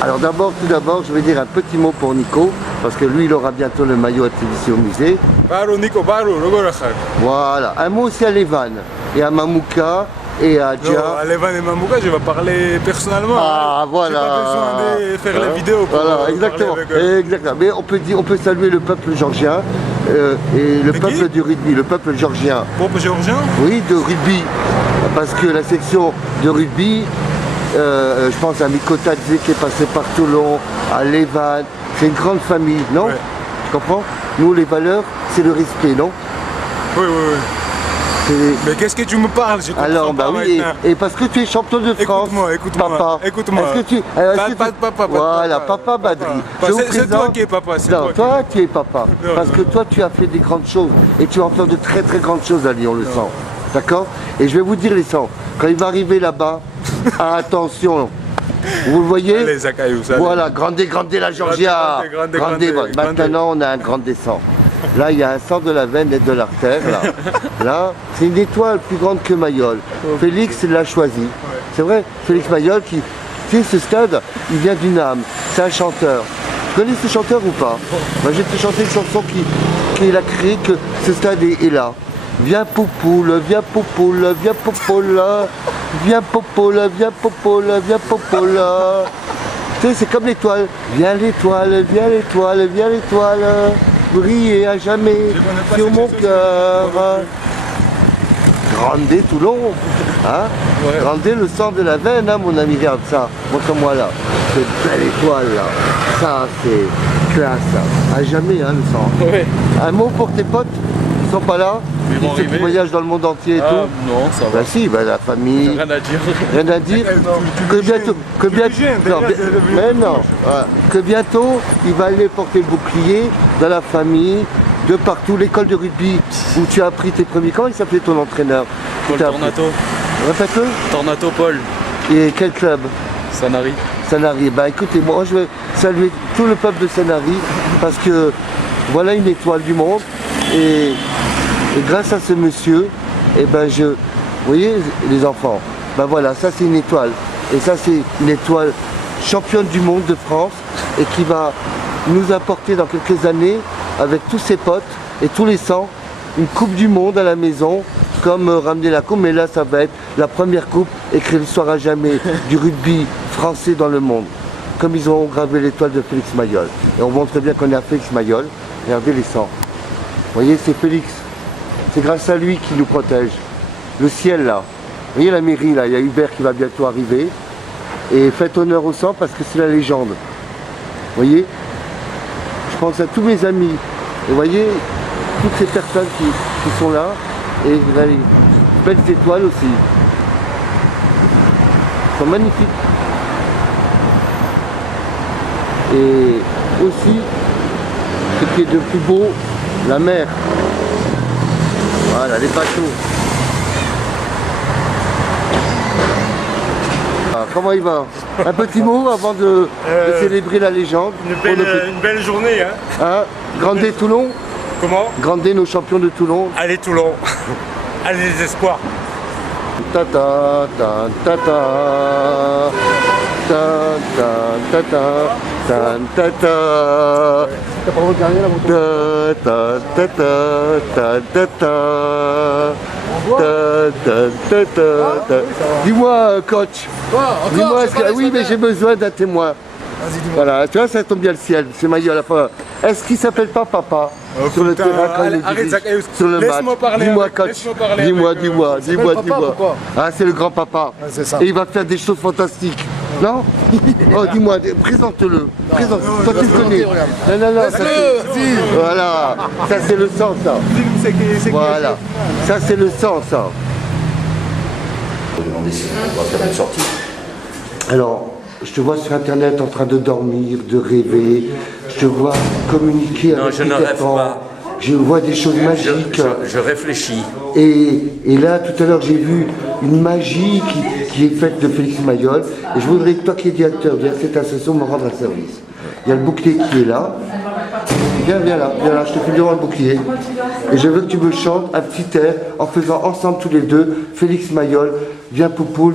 Alors tout d'abord, je vais dire un petit mot pour Nico, parce que lui, il aura bientôt le maillot attribué au musée. Baro, Nico, Baro, Voilà, un mot aussi à Levan, et à Mamouka, et à Dja. Non, à Levan et Mamouka, je vais parler personnellement. Ah, voilà. J'ai pas besoin de faire la vidéo pour voilà, exactement. parler avec eux. Exactement. Mais on peut saluer le peuple georgien et le peuple du rugby, le peuple georgien. Peuple géorgien? Oui, de rugby, parce que la section de rugby, je pense à Miko Tadze qui est passé par Toulon, à Levan, c'est une grande famille, non? Ouais. Tu comprends? Nous, les valeurs, c'est le respect, non? Oui, oui, oui. Mais qu'est-ce que tu me parles? Je comprends Alors, pas oui, maintenant. et parce que tu es champion de France. Écoute-moi. Papa. Écoute-moi. Est-ce que tu... Papa. Voilà, papa Badri. C'est toi qui es papa. Non, toi tu es papa. Parce que toi tu as fait des grandes choses. Et tu vas en faire de très très grandes choses à Lyon, le sang. D'accord? Et je vais vous dire les sangs. Quand il va arriver là-bas, attention. Vous le voyez? Allez, Zachariou, allez. Voilà, grandez la Georgia. Grandez. Maintenant on a un grand sang. Là, il y a un sang de la veine et de l'artère. Là, c'est une étoile plus grande que Mayol. Félix l'a choisi. C'est vrai, Félix Mayol qui... Tu sais, ce stade, il vient d'une âme. C'est un chanteur. Tu connais ce chanteur ou pas? Moi, je vais te chanter une chanson qu'il a créée, que ce stade est là. Viens Poupoule, viens Poupoule, viens Poupoule, viens Poupoule, viens Poupoule, viens Poupoule. Tu sais, c'est comme l'étoile. Viens l'étoile, briller à jamais sur mon cœur. Grandez Toulon, hein? Ouais. Grandez le sang de la veine, hein, mon ami, regarde ça. Montre-moi là. Cette belle étoile là. Ça, c'est classe. À jamais, hein, le sang. Ouais. Un mot pour tes potes qui sont pas là? Ils vont ceux qui arriver. voyagent dans le monde entier et tout? Non, ça va. Bah si, bah la famille. Rien à dire. Rien à dire. Que bientôt, il va aller porter le bouclier dans la famille, de partout. L'école de rugby où tu as appris tes premiers. Comment il s'appelait ton entraîneur? Paul Tornato. Répète-le. Tornato Paul. Et quel club? Sanary. Sanary. Bah écoutez, moi je vais saluer tout le peuple de Sanary parce que voilà une étoile du monde et grâce à ce monsieur, et ben vous voyez les enfants, ben voilà, ça c'est une étoile. Et ça c'est une étoile championne du monde de France et qui va nous apporter dans quelques années, avec tous ses potes et tous les 100, une coupe du monde à la maison, comme ramener la coupe, mais là ça va être la première coupe, écrire l'histoire à jamais du rugby français dans le monde. Comme ils ont gravé l'étoile de Félix Mayol. Et on montre bien qu'on est à Félix Mayol. Regardez les 100. Vous voyez, c'est Félix. C'est grâce à lui qui nous protège. Le ciel là. Vous voyez la mairie là, il y a Hubert qui va bientôt arriver. Et faites honneur au sang parce que c'est la légende. Vous voyez? Je pense à tous mes amis. Et vous voyez, toutes ces personnes qui sont là. Et les belles étoiles aussi. Elles sont magnifiques. Et aussi, ce qui est de plus beau, la mer. Voilà, les bateaux. Ah, comment il va? Un petit mot avant de célébrer la légende. Une belle journée, hein. Hein? Grandez Toulon. Comment? Grandez nos champions de Toulon. Allez Toulon. Allez les espoirs. Ta ta ta ta ta ta ta ta ta ta ta ta. T'as pas regardé la moto? Ta ta ta ta ta ta. Dis-moi coach. Dis-moi oui mais j'ai besoin d'un témoin. Vas-y, dis-moi. Voilà, tu vois ça tombe bien le ciel, c'est Mayol à la fin. Est-ce qu'il s'appelle pas papa? Sur le terrain quand il arrête, dirige, Zachariou. sur le match. Laisse-moi parler Dis-moi avec- coach, laisse-moi parler dis-moi, avec, dis-moi, dis-moi, papa, dis-moi. pourquoi? Ah c'est le grand papa. c'est ça. Et il va faire des choses fantastiques. Non? Oh dis-moi, présente-le. Présente. Toi tu le connais. Non, ça, voilà. Ça c'est le sang ça. Voilà. Ça c'est le sang ça. Demander si on va faire une sortie. Alors, je te vois sur internet en train de dormir, de rêver. Je te vois communiquer Non, avec je Peter ne rêve Pan. pas. Je vois des choses magiques. Je réfléchis. Et là, tout à l'heure, j'ai vu une magie qui est faite de Félix Mayol. Et je voudrais que toi qui es directeur de cette association me rendre un service. Il y a le bouclier qui est là. viens là, je te fais devant le bouclier. Et je veux que tu me chantes un petit air en faisant ensemble tous les deux, Félix Mayol, viens Poupoule,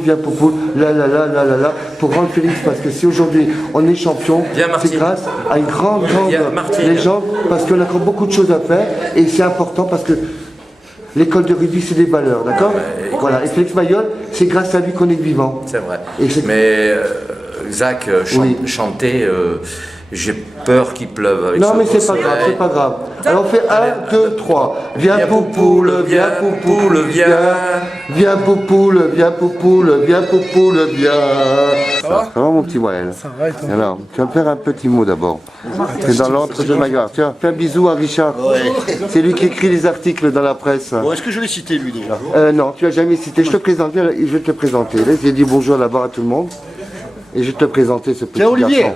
la la la la la la, pour rendre Félix, parce que si aujourd'hui on est champion, Viens, Martine. c'est grâce à une grande Viens, Martine. légende, parce qu'on a encore beaucoup de choses à faire, et c'est important parce que l'école de rugby, c'est des valeurs, d'accord? Voilà, et Félix Mayol, c'est grâce à lui qu'on est vivant. C'est vrai. Et c'est- Mais Zach, Oui. chanter, j'ai peur qu'il pleuve avec Non ce mais c'est beau pas grave, soleil. c'est pas grave. Alors on fait 1, 2, 3. Viens Viens, Poupoule, viens Poupoule, viens. Viens Poupoule, viens Poupoule, viens Poupoule, viens. Ça va mon petit Wael? Ça va et toi? Alors, tu vas me faire un petit mot d'abord. C'est dans l'entre de Magard. Tiens, fais un bisou à Richard. C'est lui qui écrit les articles dans la presse. Bon, est-ce que je l'ai cité lui déjà? Non, tu l'as jamais cité. Je te présente, viens, je vais te le présenter. Là, j'ai dit bonjour d'abord à tout le monde. Et je vais te présenter ce petit Tiens, Olivier, garçon.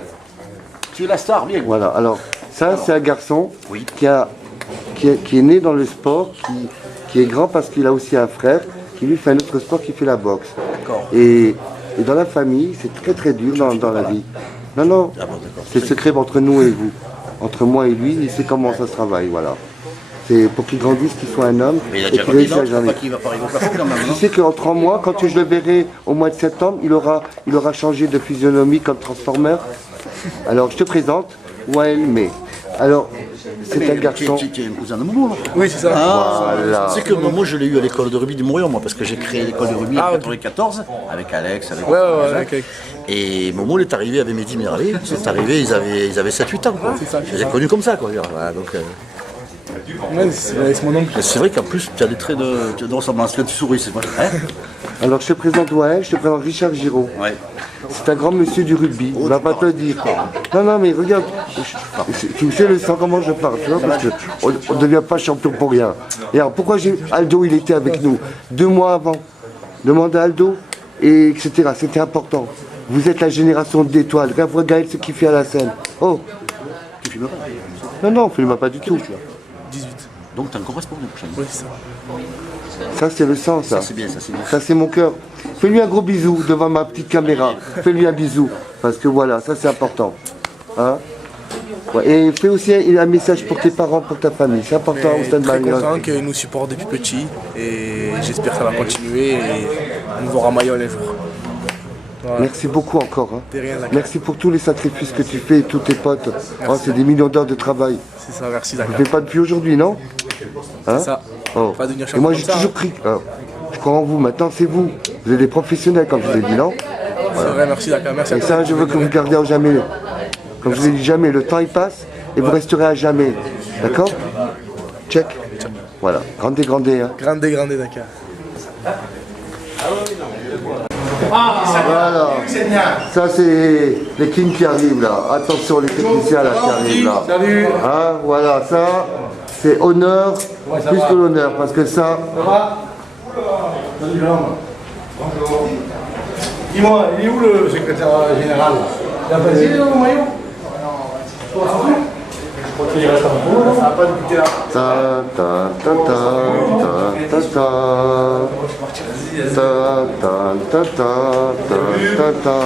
tu es la star, bien. Voilà, alors ça c'est un garçon Oui. qui est né dans le sport, qui est grand parce qu'il a aussi un frère qui lui fait un autre sport qui fait la boxe. D'accord. Et dans la famille, c'est très très dur dans la vie. Non, non, Ah bon, d'accord. c'est le secret entre nous et vous. Entre moi et lui, il sait comment ça se travaille, voilà. C'est pour qu'il grandisse, qu'il soit un homme Mais il a et déjà qu'il grandi, réussisse non? à Je crois jamais. pas qu'il va pas arriver au plafond quand même, Tu non? sais qu'en 3 mois, quand je le verrai au mois de septembre, il aura changé de physionomie comme Transformer. Alors je te présente Wael May. Alors, c'est Mais un garçon. Tu es un cousin de Momo, non? Oui, c'est ça. Voilà. C'est que Momo, je l'ai eu à l'école de rugby de Montréal, moi, parce que j'ai créé l'école de rugby en 94 avec Alex, avec Ouais, ok. Et Momo il est arrivé avec Mehdi Merali. C'est arrivé, ils avaient 7-8 ans, quoi. Je les ai connus comme ça, quoi. Voilà, donc, Ouais, c'est mon oncle. mais c'est vrai qu'en plus, tu as des traits de ressemblance. Quand tu souris, c'est moi. Hein? Alors je te présente Wael, je te présente Richard Giraud. Ouais. C'est un grand monsieur du rugby, il va pas te le dire. Non, non, mais regarde, tu sais le sang comment je parle, tu vois, parce qu'on ne devient pas champion pour rien. Et alors pourquoi Aldo, il était avec nous 2 mois avant. Demande à Aldo, et etc. C'était important. Vous êtes la génération d'étoiles. Regarde Gaël ce qu'il fait à la scène. Oh, Tu filmes pas? non, non, on ne filme pas du tout. 18. Donc, t'as encore espoir l'année prochaine. Oui, c'est ça. Ça, c'est le sang, ça. Ça, c'est bien, ça, c'est bien. Ça, c'est mon cœur. Fais-lui un gros bisou devant ma petite caméra. Fais-lui un bisou. Parce que voilà, ça, c'est important. Hein? Ouais, et fais aussi un message pour tes parents, pour ta famille. C'est important au Stade Très Mayol. content qu'il nous supporte depuis petit et j'espère que ça va continuer et on nous verra Mayol un jour. Voilà. Merci beaucoup encore. Hein. De rien, Dakar. Merci pour tous les sacrifices que tu fais et tous tes potes. Oh, c'est des millions d'heures de travail. C'est ça, merci Tu Dakar. ne fais pas depuis aujourd'hui, non? Hein? C'est ça. Oh. Pas devenir Et champion moi, comme j'ai ça, toujours cru. Je crois en vous. Maintenant, c'est vous. Vous êtes des professionnels, comme je vous ai dit, non? C'est vrai, merci Dakar. Merci à Et toi. ça, je veux que vous gardiez à jamais. Comme je vous ai dit, jamais. Le temps, il passe et vous resterez à jamais. D'accord? Check. Voilà. Grande, hein. Grande Dakar. Voilà. Ça, c'est les kings qui arrivent là. Attention, les techniciens là qui arrivent là. Salut. Hein, voilà, ça, c'est honneur, plus que l'honneur, parce que ça. Dis-moi, il est où le secrétaire général? Il a passé le maillot? Je crois qu'il reste un peu, ça va pas débuter là. Ta ta ta ta ta ta ta. Ta ta ta ta ta ta ta.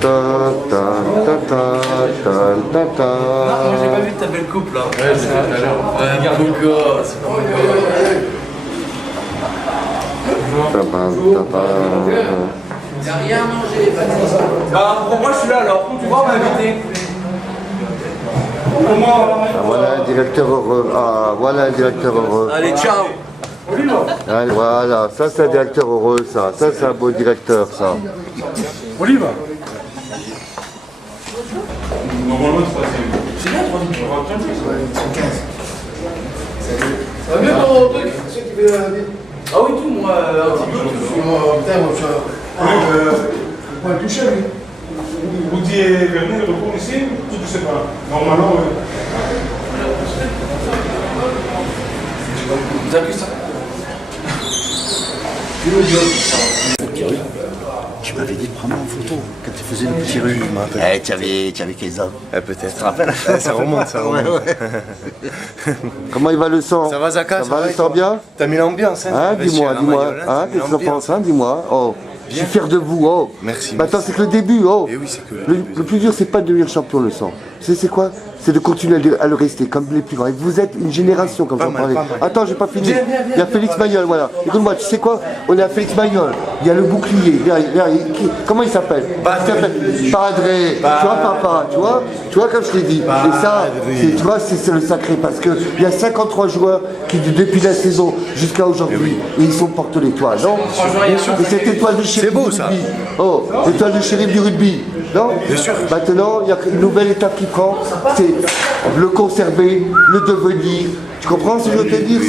Ta ta ta ta ta ta ta. J'ai pas vu ta belle coupe là. Ouais, c'est tout à l'heure. Ouais, beau gosse, beau gosse. Ta ta ta. T'as rien mangé, Baptiste. Bah, pour moi, je suis là alors. Tu vois, on m'a invité. Ah, voilà un directeur heureux. Ah, voilà un directeur heureux. Allez, ciao. Allez, voilà, ça c'est un directeur heureux, ça. Ça c'est un beau directeur, ça. Olive. Ça va mieux ton truc? Ah oui, tout, moi, On va le toucher, lui. Vous dites venu, le retour ici, je ne sais pas. Normalement, T'as vu ça? Tu m'avais dit de prendre en photo quand tu faisais le petit rue. Tu avais 15 ans. Peut-être. Tu te rappelles? Ça remonte, ça remonte. Comment il va le sang? Ça va, Zaka? Ça va le sang bien? T'as mis l'ambiance, hein? Hein, dis-moi, dis-moi. Hein, qu'est-ce que tu en penses, hein, dis-moi. Oh, je suis fier de vous, oh. Merci, Maintenant, c'est que le début, oh. Eh oui, c'est que le Le plus dur, c'est pas de devenir champion, le sang. c'est quoi? C'est de continuer à le rester comme les plus grands. Et vous êtes une génération, comme j'en parlais. Attends, j'ai pas fini. Il y a Félix Mayol, voilà. Écoute-moi, tu sais quoi? On est à Félix Mayol. Il y a le bouclier. Comment il s'appelle? Padré. Tu vois, papa, tu vois comme je t'ai dit. Et ça, tu vois, c'est le sacré. Parce qu'il y a 53 joueurs qui, depuis la saison jusqu'à aujourd'hui, et ils sont porte l'étoile, non? Et cette étoile de shérif du rugby. Oh, l'étoile de shérif du rugby. Non? Bien sûr. Maintenant, il y a une nouvelle étape qui prend, c'est le conserver, le devenir. Tu comprends ce que je veux te dire?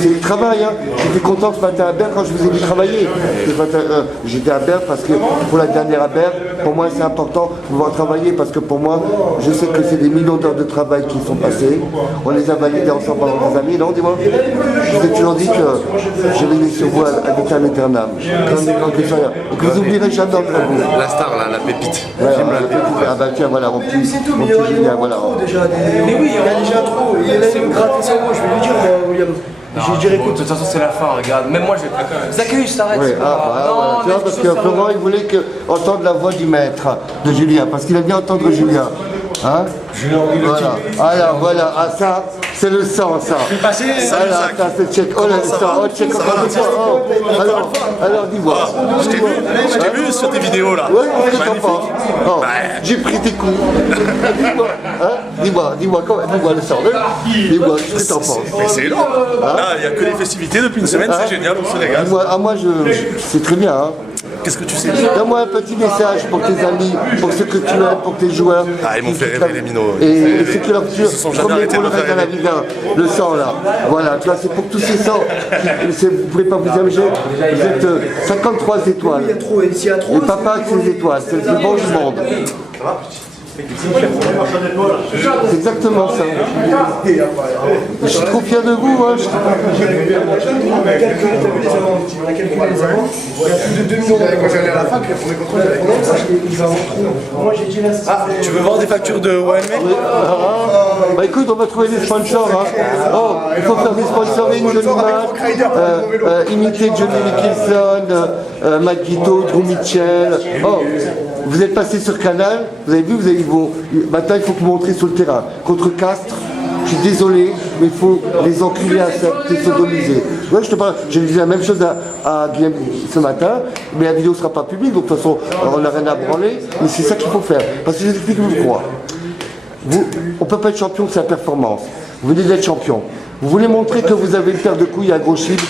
C'est le travail. Hein. J'étais content ce matin à Berne quand je vous ai vu travailler. J'étais à Berne parce que pour la dernière à Berne, pour moi c'est important de pouvoir travailler parce que pour moi, je sais que c'est des millions d'heures de travail qui sont passées. On les a validés ensemble pendant des années, non? Dis-moi. Je vous ai toujours dit que je vais sur vous à l'éternel éternam. Et que vous n'oublierez jamais d'entre vous. La star, là, la pépite. Ouais, ah bah tiens, voilà, mon petit Julien, voilà. Mais oui, il y a déjà trop. Il a une gratte et ça, moi, je vais lui dire, William. J'ai dit, écoute, de toute façon, c'est la fin, regarde. Même moi, je. Zacchaeus, je t'arrête. Ouais, voilà, tu vois, parce que Florent, il voulait entendre la voix du maître de Julien, parce qu'il aime bien entendre Julien. Hein? Voilà. Alors voilà, ah, ça, c'est le sang, ça. Voilà, ça, c'est check. Oh, le sang, oh, check. Alors, dis-moi. Je t'ai vu sur tes vidéos là. Ouais, qu'est-ce que t'en penses? Oh, j'ai pris tes coups. Dis-moi, hein? Dis-moi le sang. Dis-moi, qu'est-ce que t'en penses? Mais c'est énorme. Là, il n'y a que les festivités depuis une semaine, c'est génial, on se régale. Moi, c'est très bien. Hein. Qu'est-ce que tu sais? Donne-moi un petit message pour tes amis, pour ceux que tu aimes, pour tes joueurs. Ah, ils m'ont fait rêver les minots. Et ceux qui leur tuent, se sont jamais premier arrêtés pour de le me reste faire de la rêver. vie, le sang là. Voilà, tu vois, c'est pour tous ces sangs. Vous ne pouvez pas vous amuser. Vous êtes 53 étoiles. il y a trop. Et s'il y a trop, Et papa avec ses étoiles, c'est le plus beau du monde. C'est exactement ça. Je suis trop fier de vous. Hein. on a calculé, t'as vu les amendes? On a calculé les amendes. Il y a plus de 2 millions. Quand j'allais à la fac, le premier contrôle de la finance, il va en trop. Moi, j'ai dit là. Ah, tu veux voir des factures de OME? Bah écoute, on va trouver des sponsors. Hein. Oh, il faut faire des sponsoring, Johnny Mac, imiter Johnny Nicholson, Matt Guito, Drew Mitchell. Oh, vous êtes passé sur Canal, vous avez vu, maintenant il faut vous montrer sur le terrain. Contre Castres, je suis désolé, mais il faut les enculer à les sodomiser. Ouais, je te parle, j'ai dit la même chose à Guillaume ce matin, mais la vidéo ne sera pas publique, donc de toute façon, on n'a rien à branler, mais c'est ça qu'il faut faire. Parce que je vous explique pourquoi. On ne peut pas être champion, c'est la performance. Vous venez d'être champion. Vous voulez montrer que vous avez une paire de couilles à gros chiffre,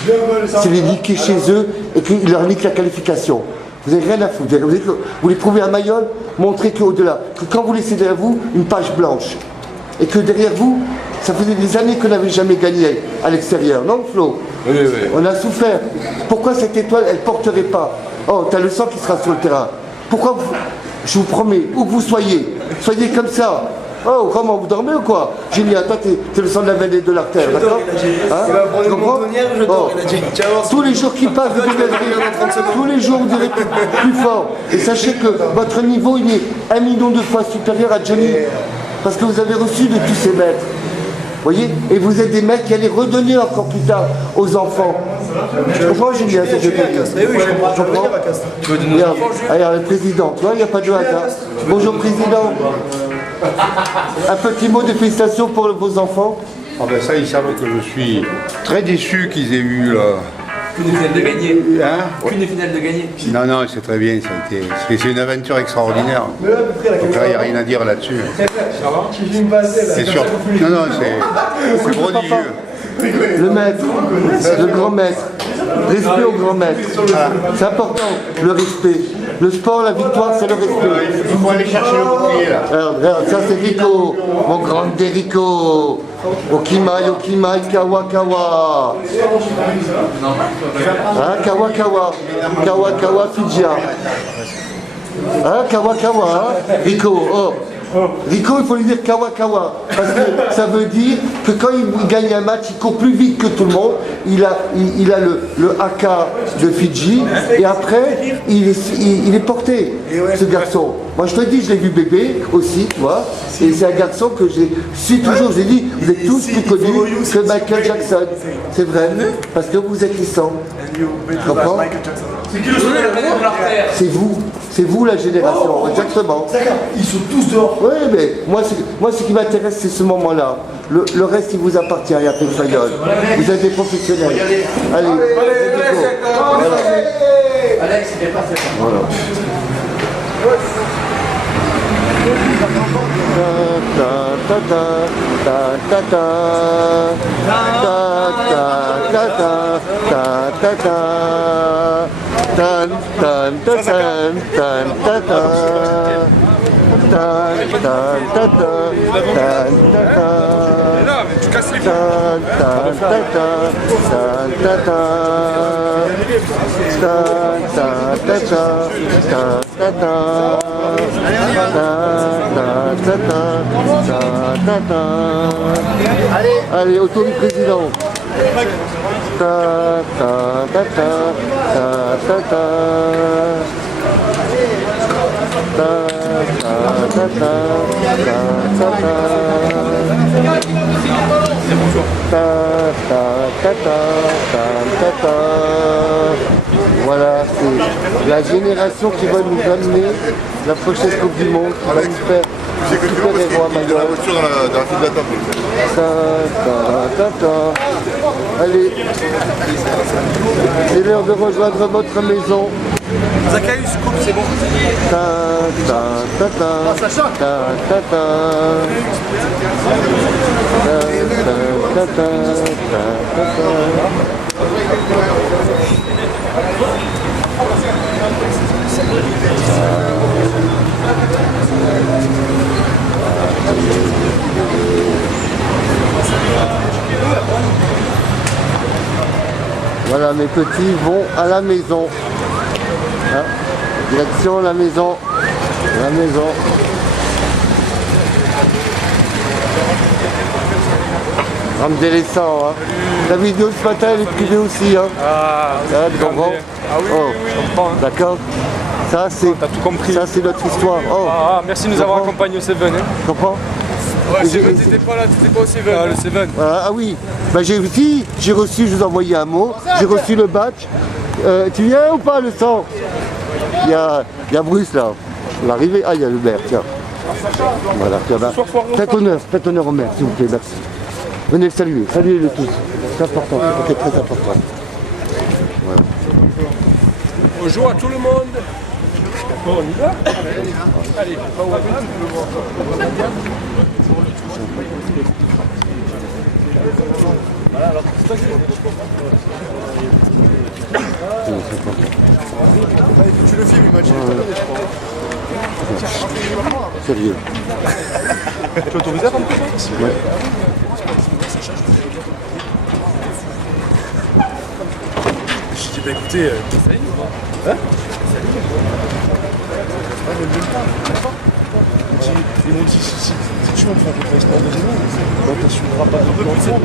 c'est les niquer chez eux et qu'ils leur niquent la qualification. Vous n'avez rien à foutre. Vous voulez prouver à Mayol, montrer qu'au-delà, que quand vous laissez derrière vous une page blanche, et que derrière vous, ça faisait des années qu'on n'avait jamais gagné à l'extérieur, non Flo? Oui. On a souffert. Pourquoi cette étoile, elle ne porterait pas? Oh, t'as le sang qui sera sur le terrain. Pourquoi vous, je vous promets, où que vous soyez comme ça. Oh, comment, vous dormez ou quoi? Julien, toi, t'es le sang de la veine et de l'artère, d'accord? Hein? Tu comprends? Oh. Tous les jours qui passent, vous deviendrez, tous les jours, vous direz plus fort. Et sachez que votre niveau, il est 1 million de fois supérieur à Johnny. Parce que vous avez reçu de tous ces maîtres. Vous voyez? Et vous êtes des mecs qui allez redonner encore plus tard aux enfants. Tu comprends, Julien, ce que je veux dire? Oui, je comprends. Tu veux de nos enfants, Jules? Alors, le président, tu vois, il n'y a pas de hasard. Bonjour, président. Un petit mot de félicitations pour vos enfants. Ah ben ça, ils savent que je suis très déçu qu'ils aient eu là. Qu'une finale de gagner. Hein? Qu'une finale de gagner. Non, c'est très bien, c'est une aventure extraordinaire. Donc là, il n'y a rien à dire là-dessus. C'est sûr. Non, c'est prodigieux. Le maître, le grand maître, respect au grand maître. C'est important, le respect. Le sport, la victoire, c'est le respect. Il faut aller chercher le bouclier là. Regarde, ça c'est Rico, mon grand Rico. Okimai, Kawa Kawa. Hein, Kawa Kawa, Fidjia. Hein, Kawa, hein? Rico, oh. Rico, il faut lui dire Kawa, parce que ça veut dire que quand il gagne un match, il court plus vite que tout le monde, il a le AK de Fidji, et après, il est porté, ce garçon. Moi je te dis, je l'ai vu bébé aussi, tu vois. Et c'est un garçon que j'ai su toujours. J'ai dit, vous êtes tous plus connus que Michael Jackson. C'est vrai, parce que vous êtes récents. Tu comprends? C'est vous la génération, exactement. D'accord, ils sont tous dehors. Oui, mais moi ce qui m'intéresse, c'est ce moment-là. Le reste, il vous appartient, il y a plus de faillot. Vous êtes des professionnels. Allez, Alex, il est pas fait. voilà. Tu casses les Allez, autour du président. Voilà, c'est la génération qui va nous amener la prochaine Coupe du Monde, qui va nous faire super héros à Mayol. Dans la file d'attente. Allez, c'est l'heure de rejoindre votre maison. Zacchaeus, coupe, c'est bon. Voilà, mes petits vont à la maison. Hein, direction la maison. La maison. Ramenez les sangs, hein. La vidéo ce matin, elle est privée aussi, hein. Tu comprends? Ah oui, je comprends. Hein. D'accord. Ça, c'est. T'as tout compris. Ça, c'est notre histoire. Oh. Merci de nous avoir accompagnés au Seven. Hein. Tu comprends? Ouais, t'étais pas là, t'étais pas au Seven. Ah, le Seven. Ah oui, bah, j'ai reçu, je vous ai envoyé un mot, j'ai reçu le badge. Tu viens ou pas le sang? Il y a Bruce là, il va arriver. Ah, il y a le maire, tiens. Voilà, tiens, bah, faites honneur au maire, s'il vous plaît, merci. Venez le saluer, saluez-le tous. C'est important, c'est très important. Voilà. Bonjour à tout le monde. Bon, on y va? Allez, voilà, alors, Tu le filmes, Mathieu. Sérieux. tu es autorisé à prendre ça? Ouais. Je dis, bah écoutez, salut. Hein? Ils m'ont dit, si tu vas me faire des passeports de génie, bah t'assumeras pas de l'enfant.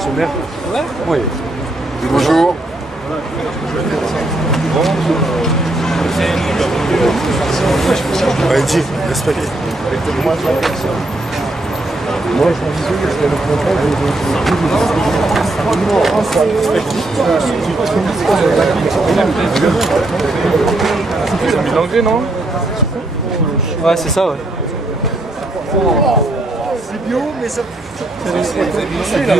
Son mère? Ouais. Oui. Bonjour. Ouais, dis, respecte. Moi, je me disais que le contact, c'est l'anglais, non? Ouais, c'est ça, ouais. C'est bio, mais ça... C'est là.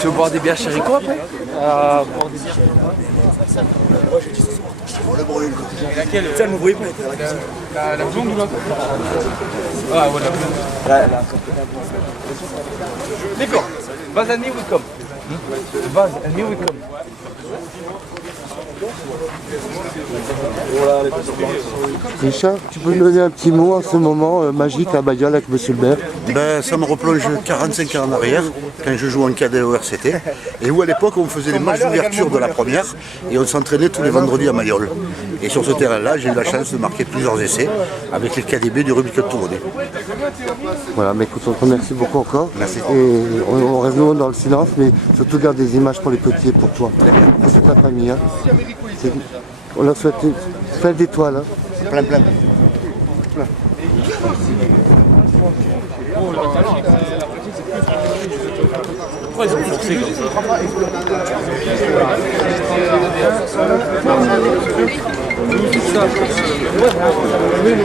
Tu veux boire des bières chez Rico après? Boire des bières. Moi j'ai dit ce soir, je te vois le brûle. Laquelle? Ça ne me brûle pas. La blonde ou la? Ah ouais, la blonde. D'accord. Vas and me will come. Vas and me will come. Richard, tu peux nous donner un petit mot en ce moment magique à Mayol avec Monsieur le maire? Ben, ça me replonge 45 ans en arrière, quand je jouais en cadet au RCT, et où à l'époque on faisait les matchs d'ouverture de la première, et on s'entraînait tous les vendredis à Mayol. Et sur ce terrain-là, j'ai eu la chance de marquer plusieurs essais avec les KDB du Rubis Club Tournai. Voilà, mais écoute, on te remercie beaucoup encore. Merci. Et on reste nous dans le silence, mais surtout garde des images pour les petits et pour toi. Pour toute la famille. Hein. On leur souhaite plein d'étoiles. Hein. Plein. Pourquoi ils ont forcé comme ça?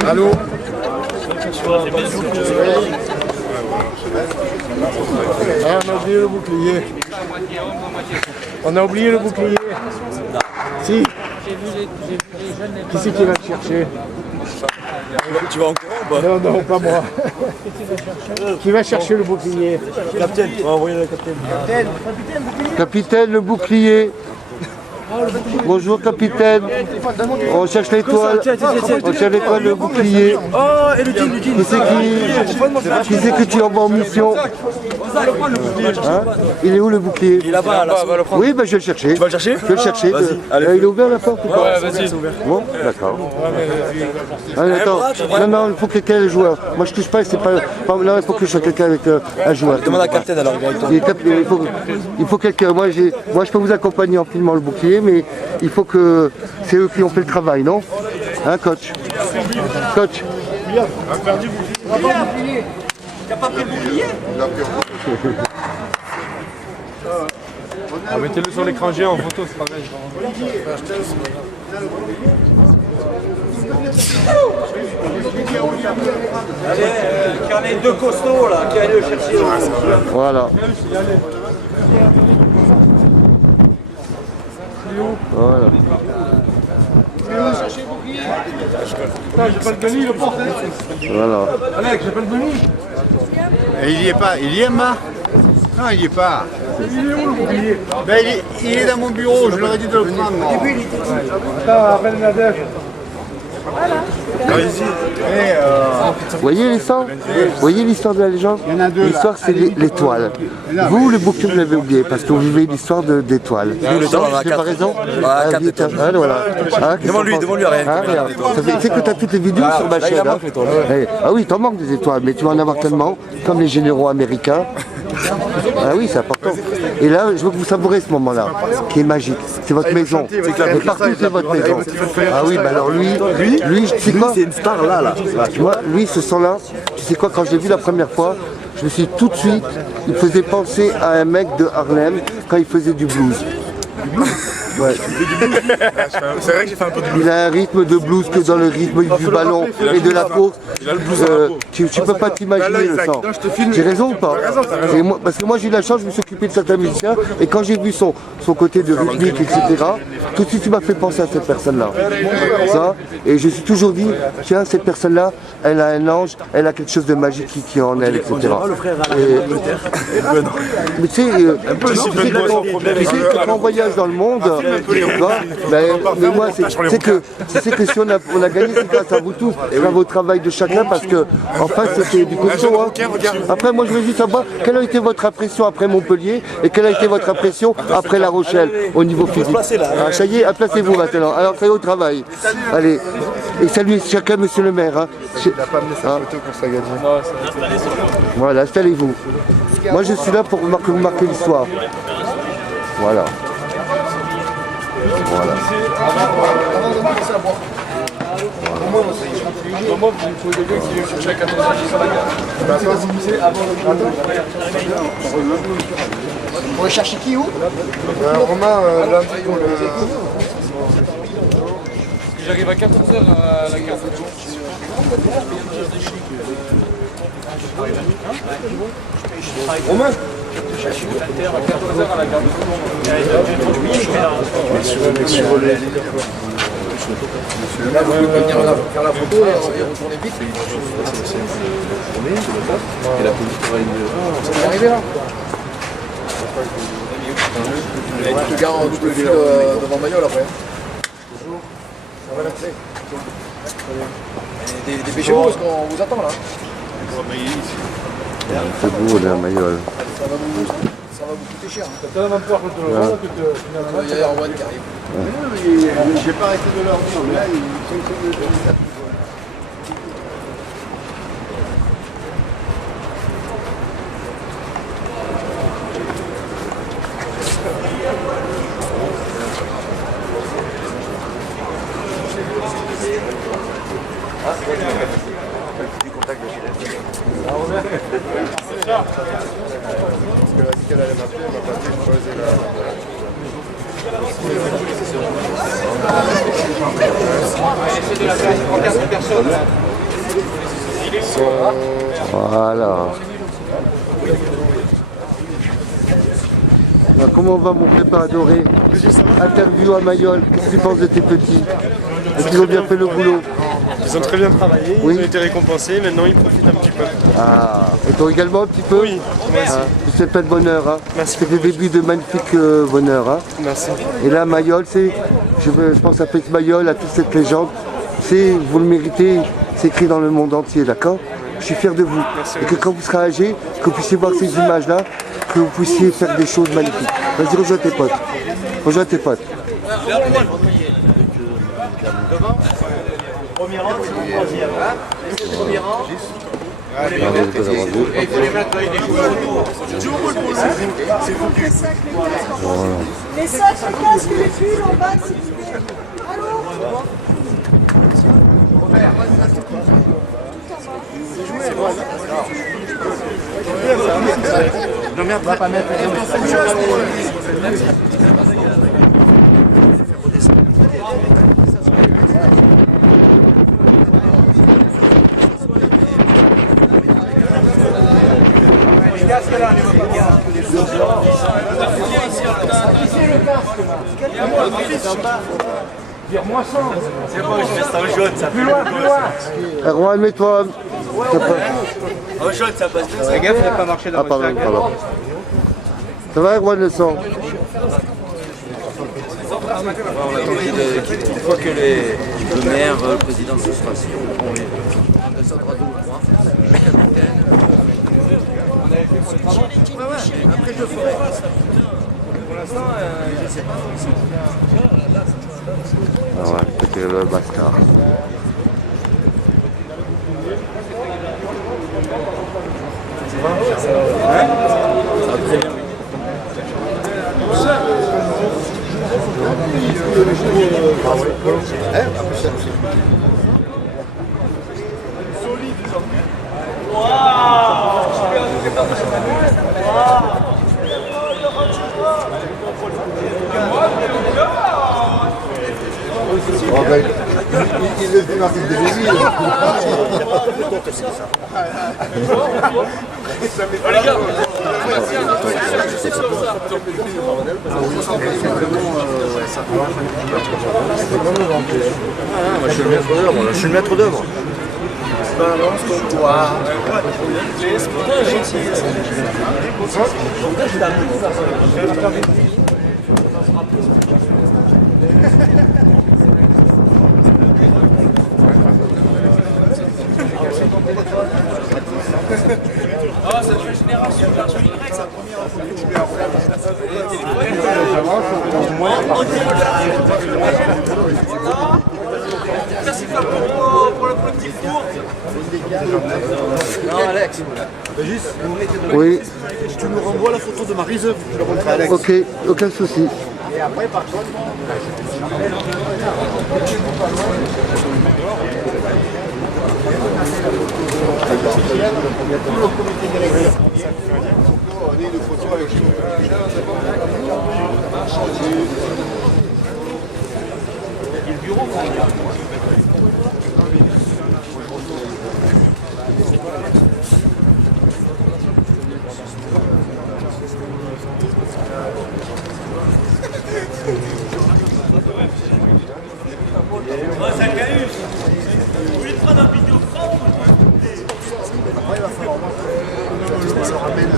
Allô? Ah, on a oublié le bouclier. On a oublié le bouclier. Si. Qui c'est qui va le chercher? Tu vas encore ou pas? Non, pas moi. Qui va chercher le bouclier? Capitaine, on va envoyer le capitaine. Capitaine, le bouclier. Bonjour capitaine. On cherche l'étoile. On cherche l'étoile, le bouclier. Oh, et le jean. Qui c'est que tu envoies en mission? Hein? Il est où le bouclier? Il est là-bas, là. Va le prendre. Oui, ben je vais le chercher. Tu vas le chercher? Je vais le chercher. Vas-y, allez. Il est ouvert la porte ou pas? Ouais, vas-y. Bon, d'accord. Attends, non, il faut que quelqu'un ait le joueur. Moi je touche pas, c'est pas. Là, il faut que je sois quelqu'un avec un joueur. Demande à capitaine alors. Il faut quelqu'un. Moi je peux vous accompagner en filmant le bouclier, mais il faut que c'est eux qui ont fait le travail, non? Hein, coach? Coach? T'as pas pris le bouclier? Mettez-le sur l'écran géant en photo, c'est pareil. Allez, qu'il y en ait deux costauds là, qui allaient le chercher. Voilà. Voilà. Putain, j'ai pas le Denis, le porte. Voilà. Alex, j'ai pas le Denis. Et il y est pas. Il y est, Emma? Non, il y est pas. Il est où le bouclier? Ben, il est dans mon bureau, je leur ai dit de le prendre. Moi. Attends, appelle Nadège. Vous voyez l'histoire? Vous voyez l'histoire de la légende? Il y en a deux, L'histoire, c'est l'étoile. Vous, le bouquin, vous l'avez oublié parce que vous vivez l'histoire d'étoiles. l'étoile, on a J'ai quatre. pas raison? Ah, quatre vite, étoiles. hein, voilà. Hein, Demande-lui rien. Hein, regarde. Ça fait que tu as toutes les vidéos sur ma là, il chaîne. en Hein. manque, l'étoile. Ah oui, t'en manques des étoiles, mais tu vas en avoir tellement, comme les généraux américains. Ah oui, c'est important. Et là, je veux que vous savourez ce moment-là, qui est magique. C'est votre maison. Et partout, c'est votre maison. Ah oui, bah alors lui, tu sais quoi? C'est une star là. Tu vois, lui, ce son-là, tu sais quoi, quand je l'ai vu la première fois, je me suis dit tout de suite, il faisait penser à un mec de Harlem quand il faisait du blues. Ouais. C'est vrai que j'ai fait un peu de Il a un rythme de blues que dans le rythme du ballon et de la course. Tu peux pas t'imaginer le sang. J'ai raison ou pas? Et moi, parce que moi j'ai eu la chance, je me suis occupé de certains musiciens et quand j'ai vu son côté de rythmique, etc., tout de suite tu m'as fait penser à cette personne-là. Ça, et je me suis toujours dit, tiens, cette personne-là, elle a un ange, elle a quelque chose de magique qui est en elle, etc. Mais tu sais, quand on voyage dans le monde, mais moi, c'est que si on a gagné, c'est grâce à vous tous, à votre travail de chacun, parce que en face c'était du costaud. Hein. Après, moi, je veux juste savoir quelle a été votre impression après Montpellier et quelle a été votre impression après La Rochelle au niveau physique. Ah, ça y est, placez-vous maintenant. Alors, c'est au travail. Allez, et saluez chacun, monsieur le maire. Hein. Voilà, installez-vous. Moi, je suis là pour que vous marquez l'histoire. Voilà. Voilà. On va chercher qui où? Romain, lundi pour le... J'arrive à 14h à la gare. Romain? À 14h à la gare. Là, vous pouvez venir faire la photo et retourner vite. Et la police va C'est arrivé là. Et tu te gares devant Mayol après. Dépêchez-vous parce qu'on vous attend là. C'est beau là, Mayol. Ça va vous coûter cher. T'as tellement peur que tu le vois que finalement. Il y a Erwan qui arrive. J'ai pas arrêté de leur dire, mais là, ils sont comme le Voilà. Alors, comment va mon prépa adoré? Interview à Mayol, qu'est-ce que tu penses de tes petits? Est-ce qu'ils ont bien fait le boulot? Ils ont très bien travaillé, Oui. ils ont été récompensés, maintenant ils profitent un petit peu. Ah, et toi également un petit peu? Oui, moi aussi. Tu sais pas de bonheur, hein? Merci C'est des débuts de magnifique bonheur, hein? Merci. Et là, Mayol, je pense à Félix Mayol, à toute cette légende. Vous le méritez, c'est écrit dans le monde entier, d'accord? Je suis fier de vous. Et que quand vous serez âgé, que vous puissiez voir ces images-là, que vous puissiez faire des choses magnifiques. Vas-y, rejoins tes potes. Rejoins tes potes. Premier rang, c'est mon troisième. Premier rang. Il faut les mettre avec des coups autour. Les sacs, les casques, les pulls en bas, s'il vous plaît. Allô? Non merde, va pas mettre. Les casques là, les va pas bien. Vire-moi ça. C'est bon, je reste en jaune, ça Plus loin, plus loin. Erwan, mets-toi. En jaune, ça passe bien. Fais gaffe, il n'a pas marché dans Ah, pardon, pardon. Ça va, Erwan, le sang? On attend une fois que le maire, le président se sera assis, on les descendra d'eau. Après, je ferai. Pour l'instant, je sais pas. Ah ouais, c'était le bastard. Il le fait marquer de Lévis. Moi, je suis le maître d'œuvre. Je suis le maître d'œuvre. Balance comme toi. Ah, cette génération de l'argent Y, ça merci pour le petit four. Non, Alex. Juste, Oui, tu nous renvoies la photo de Maryse, je le montrerai à Alex. ok, aucun souci. Et après, par contre, tout le comité directeur. On est une photo avec le bureau. Après, il va falloir voir on le ramène de...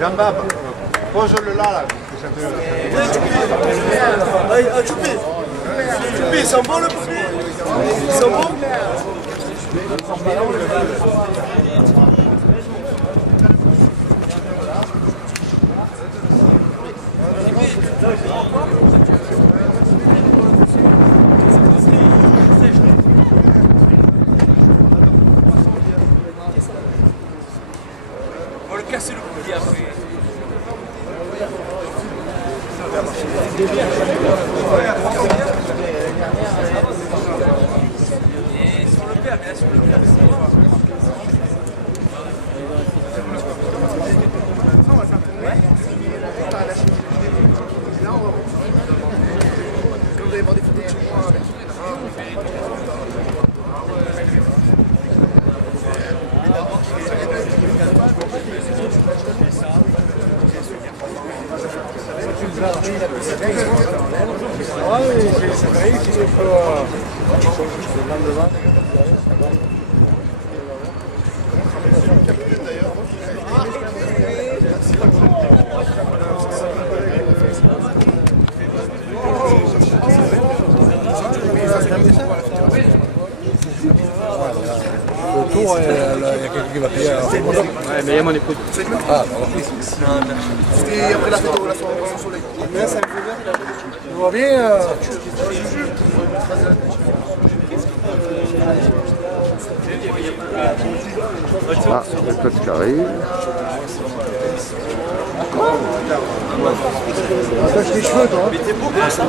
Jean-Bab, pose-le là. Choupi, il sent bon le premier. Il sent bon. On va le casser le bouclier après. Et sur le père, mais là sur le père, c'est bon. Ah oui, c'est vrai qu'il faut... Le tour, il y a quelqu'un qui va payer. Ouais, mais il y a mon épouse. Ah, C'était après la photo, là, sur le soleil. tu vois bien. Ah, le coach qui arrive. Attache les cheveux, toi. Mais t'es beau comme ça.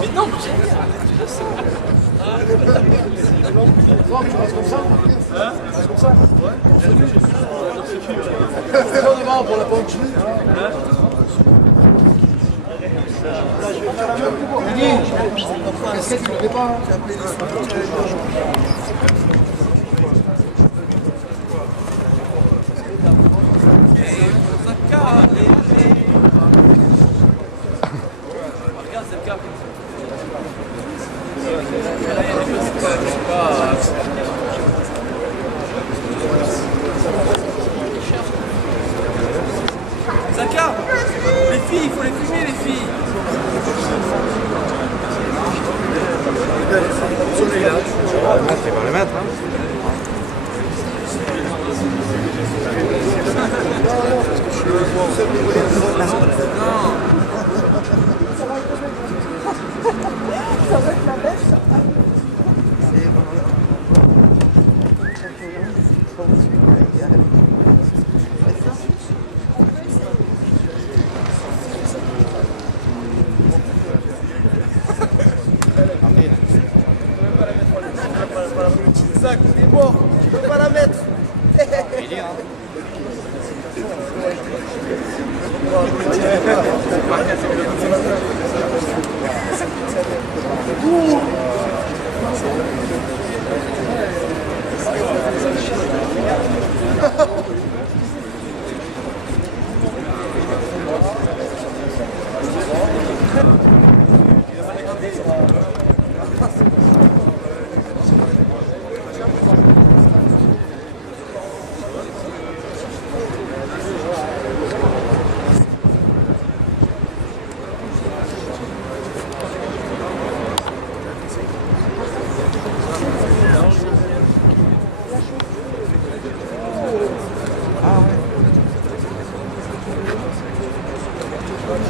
Mais non, Pour la punch. regarde cette carte. Zaka, les filles, il faut les fumer les filles. C'est pas le mettre, hein. Ça va être la bête. Zach, t'es mort, tu peux pas la mettre.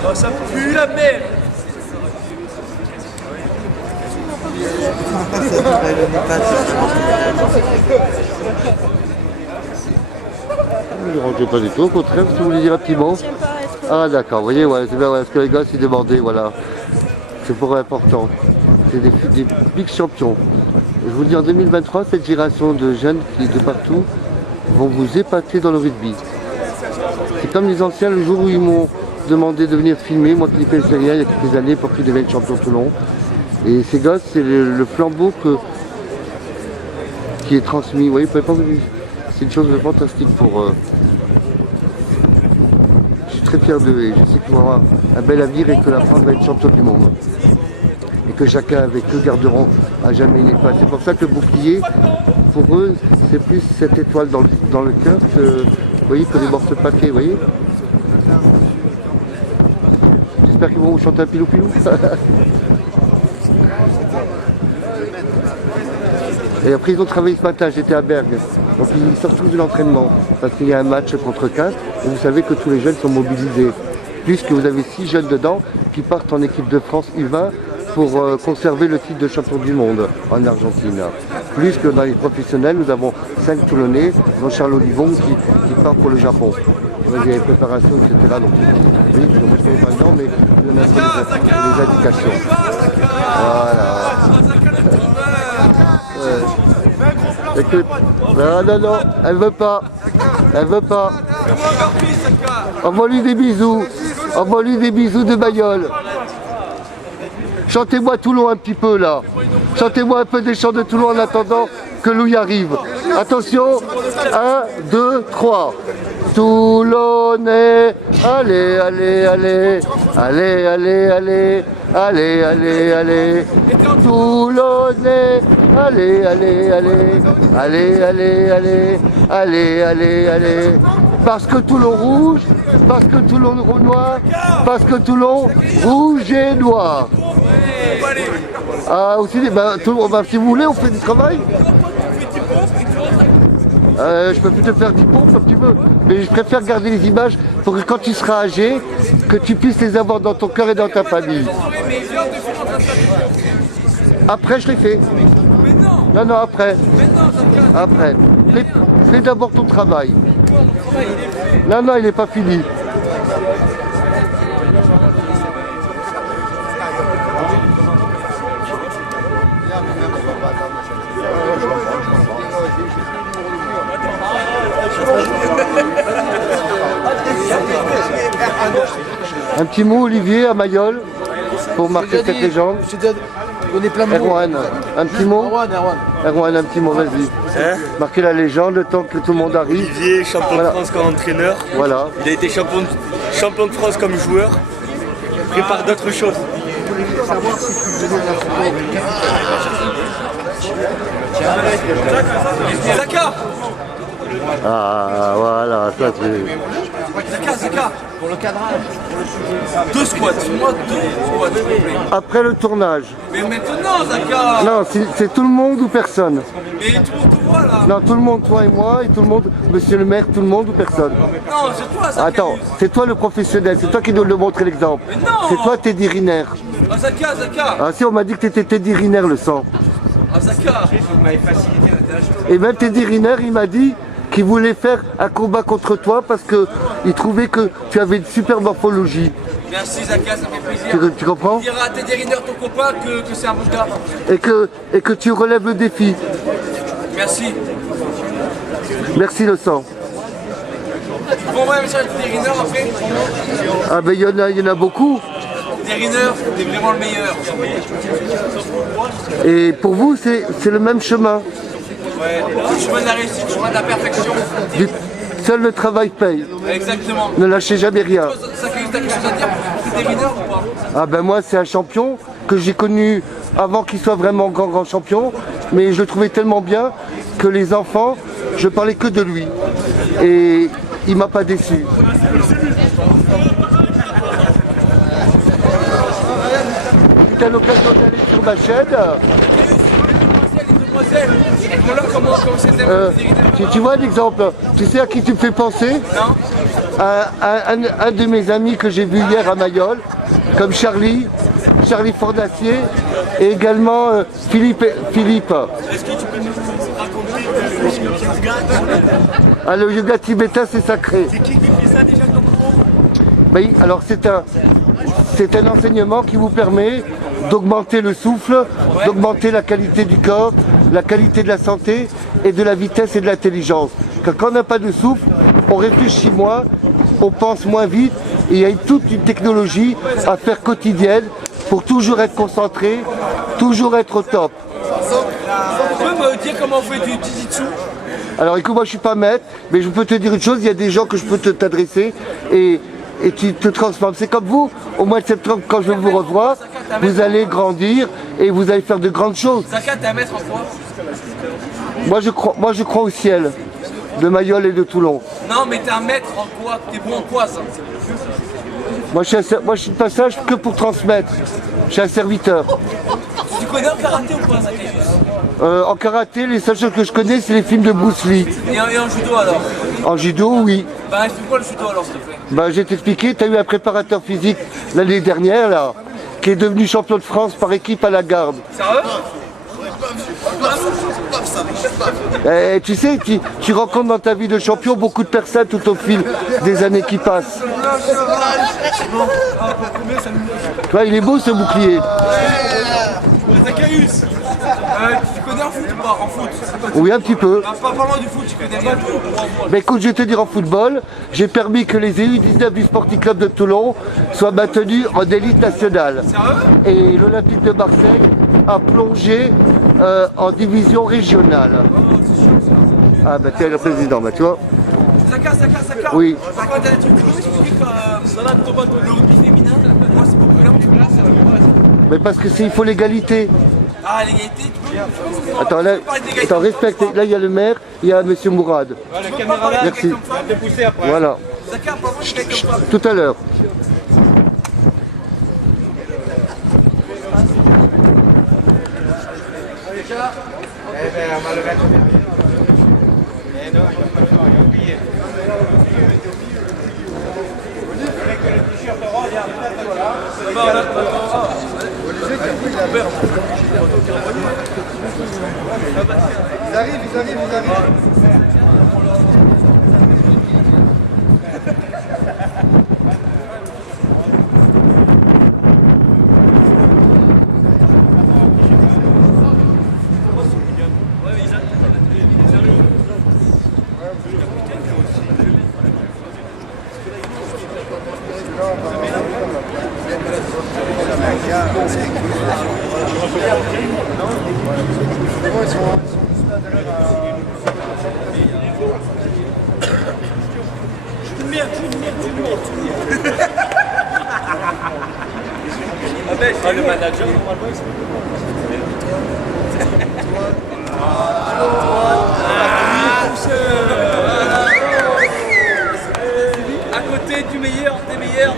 Oh, ça pue la merde. Ne le rangez pas du tout, au contraire, si vous voulez dire un petit mot. Ah d'accord, vous voyez, ouais, c'est bien, ouais, parce que les gars s'y demandaient, voilà. C'est pour important. C'est des big champions. Je vous dis, en 2023, cette génération de jeunes qui, de partout, vont vous épater dans le rugby. C'est comme les anciens, le jour où ils m'ont demandé de venir filmer, moi qui connaissais rien il y a quelques années pour qu'ils deviennent champions Toulon. Et ces gosses, c'est le flambeau qui est transmis. Vous voyez, vous pouvez pas vous... C'est une chose fantastique pour... Je suis très fier d'eux et je sais qu'ils vont avoir un bel avenir et que la France va être champion du monde. et que chacun avec eux garderont à jamais une étoile. C'est pour ça que le bouclier, pour eux, c'est plus cette étoile dans le cœur que, vous voyez, que les morceaux de papier, vous voyez. J'espère qu'ils vont vous chanter un pilou-pilou. Et après ils ont travaillé ce matin, j'étais à Bergue. Donc ils sortent tous de l'entraînement parce qu'il y a un match contre 4 et vous savez que tous les jeunes sont mobilisés. Puisque vous avez 6 jeunes dedans qui partent en équipe de France U20 pour conserver le titre de champion du monde en Argentine. Plus que dans les professionnels, nous avons 5 Toulonnais, dont Charles Olivon qui part pour le Japon. Donc, il y a les préparations, etc. Donc, oui, je vais vous montrer maintenant, mais il y en a des indications. Voilà. Écoute, non, elle veut pas. Elle veut pas. Envoie-lui des bisous. Envoie-lui des bisous de Mayol. Chantez-moi Toulon un petit peu là. Chantez-moi un peu des chants de Toulon en attendant que Louis arrive. Attention, 1, 2, 3. Toulonnais, allez, allez, allez, allez, allez, allez, allez, allez, allez. Toulonnais, allez, allez, allez, allez, allez, allez, allez, allez, allez. Parce que Toulon rouge, parce que Toulon noir, parce que Toulon rouge et noir. Ah aussi, si vous voulez, on fait du travail. Je peux plus te faire 10 pompes un petit peu, mais je préfère garder les images pour que quand tu seras âgé, que tu puisses les avoir dans ton cœur et dans ta famille. Après, je l'ai fait. Non, après. Après. Fais d'abord ton travail. Non, il n'est pas fini. Un petit mot, Olivier, à Mayol, pour marquer cette légende. Erwan, un petit mot. Erwan, un petit mot, vas-y. Marquer la légende, le temps que tout le monde arrive. Olivier, champion de France comme entraîneur. Voilà. Il a été champion de France comme joueur. Il prépare d'autres choses. Zaka. Ah, voilà, ça c'est... Zaka, pour le cadrage. 2 squats, moi 2 squats. Après le tournage. Mais maintenant, Zaka. Non, c'est tout le monde ou personne. Mais tout le monde te voit là. Non, tout le monde, toi et moi, et tout le monde, monsieur le maire, tout le monde ou personne. Non, c'est toi, Zaka. Attends, c'est toi le professionnel, c'est toi qui dois le montrer l'exemple. C'est toi Teddy Riner. Ah, Zaka. Ah si, on m'a dit que t'étais Teddy Riner le sang. Ah, Zaka. Vous m'avez facilité la tâche. Et même Teddy Riner, il m'a dit qu'il voulait faire un combat contre toi parce qu'il trouvait que tu avais une super morphologie. Merci Zaka, ça fait plaisir. Tu comprends? Dire à Teddy Riner, ton copain, que c'est un bon gars. Et que tu relèves le défi. Merci. Merci le sang. Bon, ouais, monsieur Teddy Riner après. Ah ben il y en a beaucoup. Teddy Riner, t'es vraiment le meilleur. Et pour vous, c'est le même chemin. Ouais, le chemin de la réussite, le chemin de la perfection. Seul le travail paye. Exactement. Ne lâchez jamais rien. T'as quelque chose à dire pour Teddy Riner ou pas? Ah ben moi, c'est un champion que j'ai connu avant qu'il soit vraiment grand champion. Mais je le trouvais tellement bien que les enfants, je parlais que de lui. Et il m'a pas déçu. Tu as l'occasion d'aller sur ma chaîne. Tu vois l'exemple, tu sais à qui tu me fais penser? Un de mes amis que j'ai vu hier à Mayol, comme Charlie Fornacier et également Philippe. Est-ce que tu peux nous raconter le yoga? Ah, le yoga tibétain, c'est sacré. C'est qui fait ça déjà ton pro? Oui, alors c'est un enseignement qui vous permet d'augmenter le souffle, d'augmenter la qualité du corps, la qualité de la santé et de la vitesse et de l'intelligence. Quand on n'a pas de souffle, on réfléchit moins, on pense moins vite et il y a toute une technologie à faire quotidienne pour toujours être concentré, toujours être au top. Tu peux me dire comment on fait du jiu-jitsu? Alors écoute, moi je suis pas maître, mais je peux te dire une chose, il y a des gens que je peux t'adresser et tu te transformes. C'est comme vous, au mois de septembre quand je vous revois, vous allez grandir et vous allez faire de grandes choses. Zaka, t'es un maître en quoi? Moi je crois au ciel, de Mayol et de Toulon. Non, mais t'es un maître en quoi? T'es bon en quoi, ça? Moi je suis de passage que pour transmettre. Je suis un serviteur. Tu connais en karaté ou pas, Zacchaeus? En karaté, les seules choses que je connais, c'est les films de Bruce Lee. Et en judo alors? En judo, oui. Bah, explique-moi le judo alors, s'il te plaît. Bah, je vais t'expliquer, tu as eu un préparateur physique l'année dernière, là, qui est devenu champion de France par équipe à la garde. Sérieux? Et tu sais, tu rencontres dans ta vie de champion beaucoup de personnes tout au fil des années qui passent. Tu vois, il est beau ce bouclier. Zacchaeus, tu connais en foot ou pas? En foot? Oui, un petit peu. Parle-moi du foot, tu connais rien. Mais écoute, je vais te dire en football, j'ai permis que les EU19 du Sporting Club de Toulon soient maintenus en élite nationale. Et l'Olympique de Marseille a plongé en division régionale. Ah bah tiens le président, bah tu vois. Zaka. Oui. Par contre, tu expliques le rugby féminin, moi c'est populaire, tu vois. Mais parce que il faut l'égalité. Ah, l'égalité, tu peux. Attends, là, respecte. Là, il y a le maire, il y a monsieur Mourad. La caméra là, merci. après. Voilà. Zaka, par contre, je comme ça. Tout à l'heure. Eh ben, on va le mettre. Eh non, il a oublié. Avec le t-shirt rose, il y a un peu voilà. Ils arrivent. Le manager, à côté du meilleur, des meilleurs.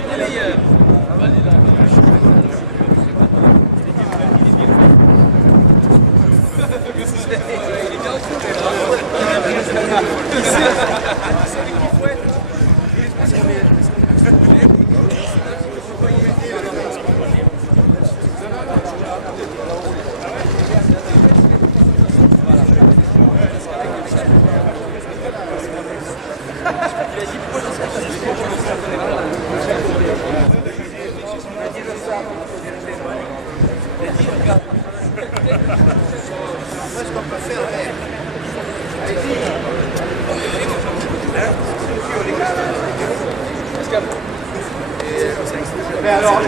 Mais alors,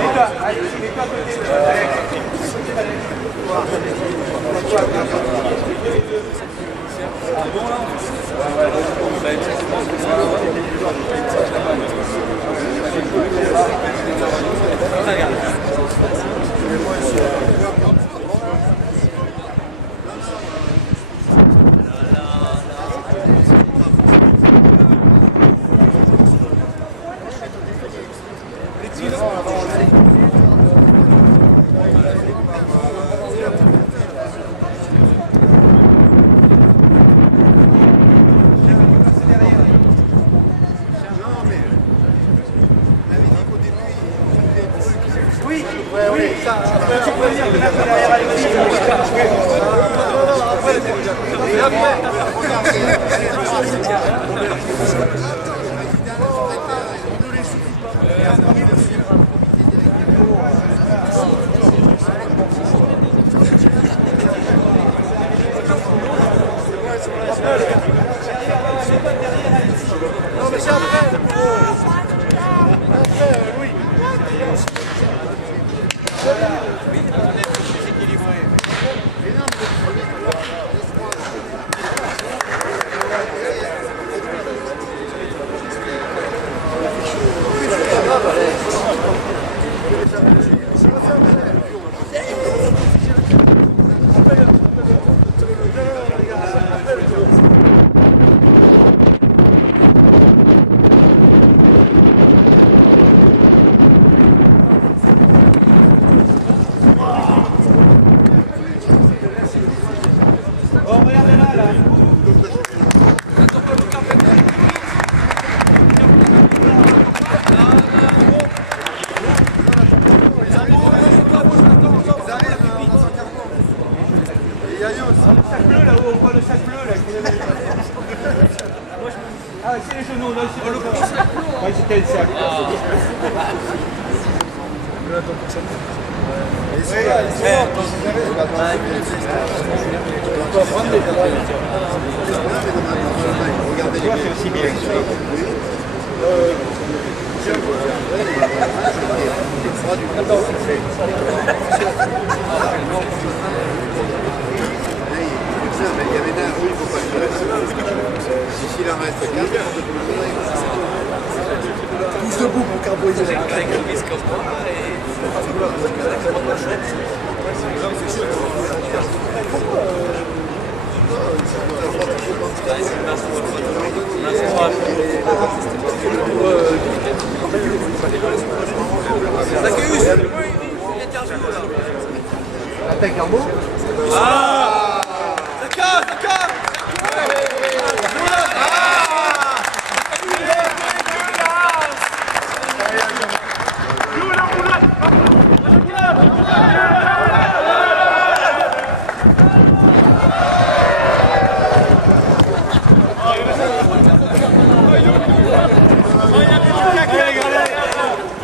c'était le sac. Tous debout pour carboniser. Attaque Garbo. Ah Zaka.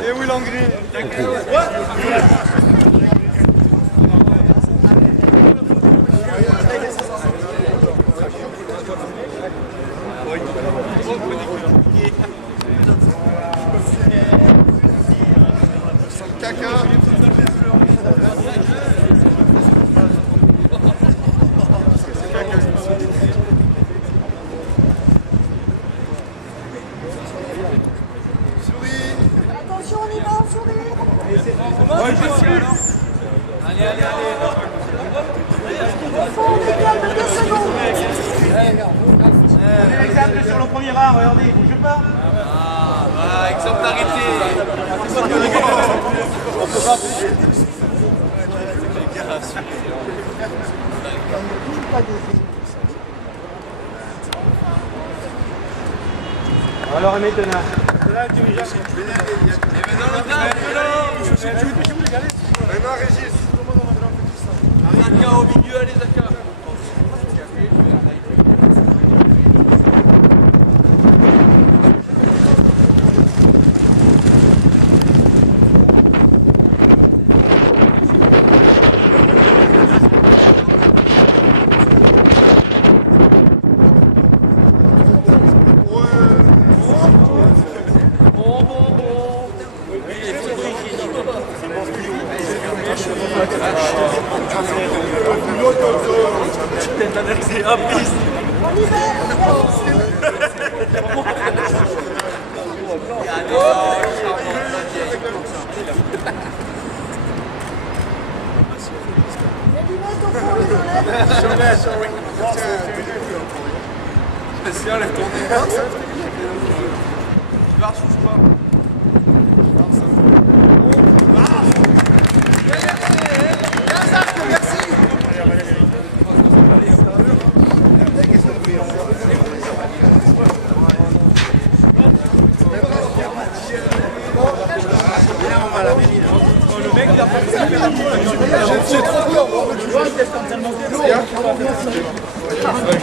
Et où l'engrais? Attention, on y va, on sourit. Allez. Au fond, on est calme 2 secondes. Exemple sur le premier rang, regardez, il bouge pas. Exemplarité. Alors maintenant. Maintenant, Régis. Zaka au milieu, allez Zaka.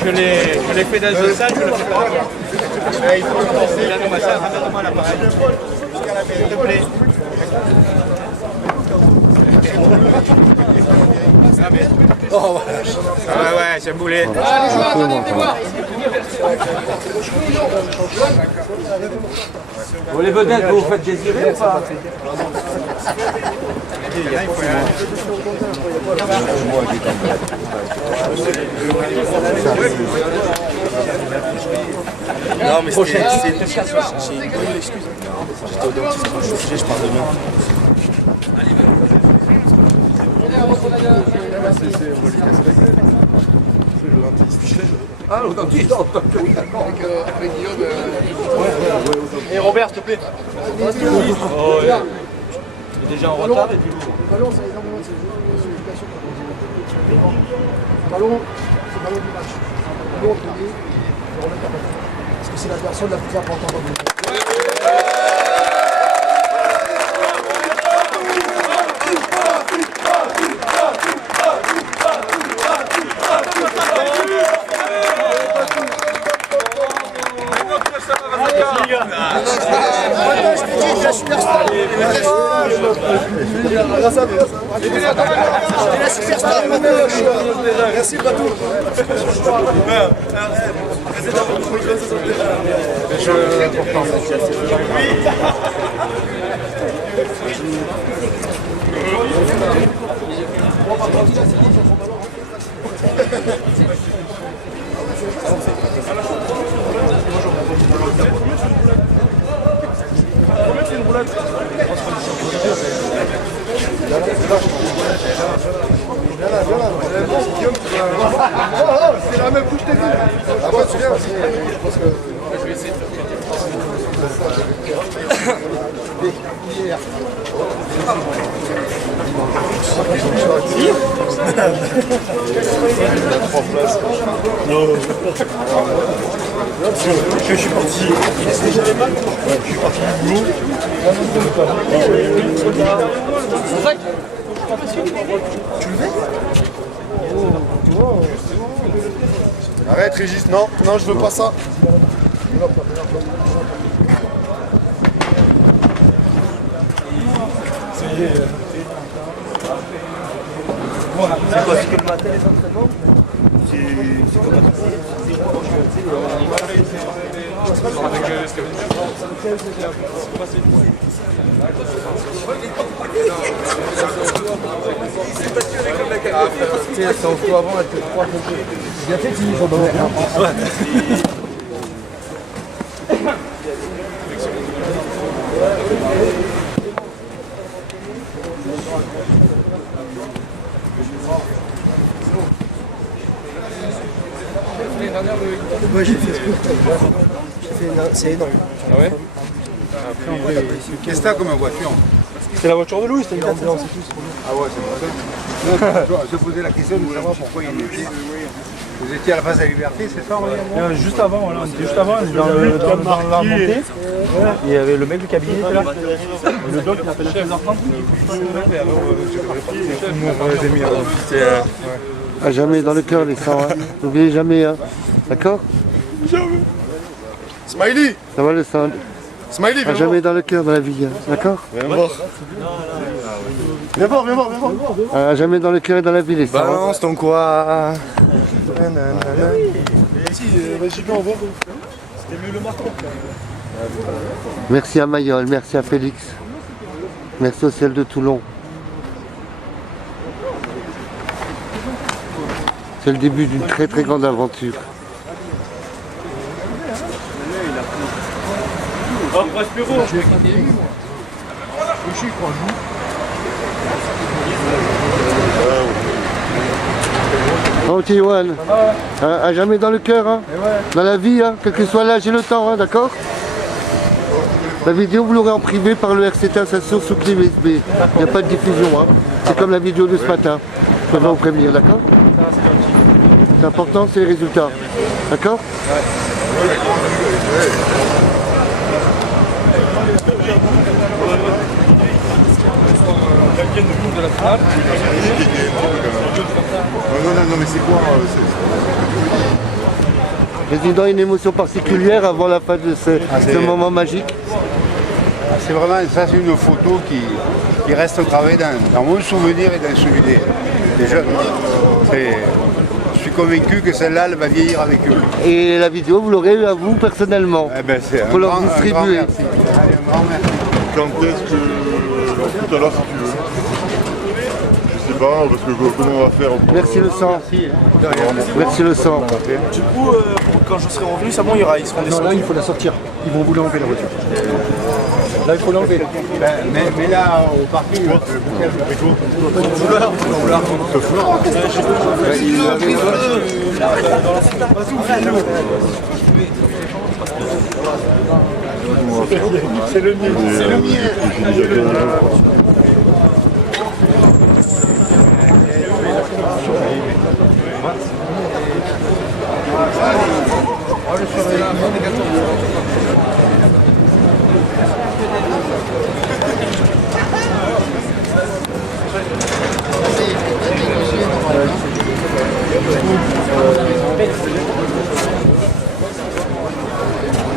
Je l'ai fait dans un sac, je le fais pas. Il faut le penser. Ramène-moi ça, ramène-moi l'appareil. S'il te plaît. Oh, voilà. Ouais, c'est un boulet. Allez, joueurs, attendez voir. Vous les vedettes, vous vous faites désirer ou pas? Non, mais c'est une bonne excuse. J'étais au dentiste quand je suis sujet, je parle de moi. Ah, au dentiste. Oui, d'accord. Avec Guillaume. Et Robert, s'il te plaît. Il est déjà en retard et puis vous. Le ballon, c'est énormément de ces jeux. Le ballon, c'est le ballon du match. Le ballon, on dit, on remet ta balle. Parce que c'est la personne la plus importante en jeu. Zaka. Grâce à vous. J'étais la superstar. Merci Batou. C'est la même couche de vie. Ah ouais, tu viens. Je pense que je vais essayer de je suis parti. J'avais mal. Je suis parti du boulot. Tu le fais? Arrête Régis, non, non je veux pas ça. C'est quoi, c'est que le matin les entraînements? C'est comme c'est en fou avant, elle était 3 côtés. Bien fait, ils sont dans ouais, j'ai fait c'est énorme. Ah ouais? Qu'est-ce que t'as comme voiture? C'est la voiture de Louis, c'était une ambiance et tout. Ah ouais, c'est pour ça. Je posais la question de savoir pourquoi il était. Vous étiez à la base de la liberté, c'est ça? Juste avant, voilà, on était juste avant, dans la montée. Il y avait le mec du cabinet qui était là. Le doc qui appelle à 16h30. À jamais dans le cœur les sangs, hein. N'oubliez jamais, hein. D'accord? Smiley! Ça va le sang? Smiley, viens à jamais dans le cœur dans la vie, hein. D'accord? Viens voir. Viens voir, viens voir, viens voir. À jamais dans le cœur et dans la vie les sangs. Balance ton quoi. Si, vas-y, viens, on va. C'était mieux le marqueur. Merci à Mayol, merci à Félix. Merci au ciel de Toulon. C'est le début d'une très très grande aventure. Oh Tiwan, à jamais dans le cœur, hein, dans la vie, hein, quel que soit l'âge et le temps, hein, d'accord? La vidéo vous l'aurez en privé par le RCT Association sous clé USB. Il n'y a pas de diffusion, hein. C'est comme la vidéo de ce matin. Je vais vous prévenir, d'accord? C'est important, c'est les résultats. D'accord? Non, mais c'est quoi Président, une émotion particulière avant la fin de ce moment magique. C'est vraiment, ça c'est une photo qui reste gravée dans mon souvenir et dans celui des jeunes. Je suis convaincu que celle-là, elle va vieillir avec eux. Et la vidéo, vous l'aurez eu à vous personnellement. Eh ben, c'est pour leur distribuer. Allez, un grand merci. Quand est-ce que... Tout à l'heure si tu veux. Je sais pas, parce que comment on va faire pour... Merci le sang. Merci le sang. Du coup, quand je serai revenu, ça bon, ils seront descendus. Non, là il faut la sortir. Ils vont vous l'enlever la voiture. Là il faut l'enlever. Mais là, au parking, C'est le mien. C'est le mien.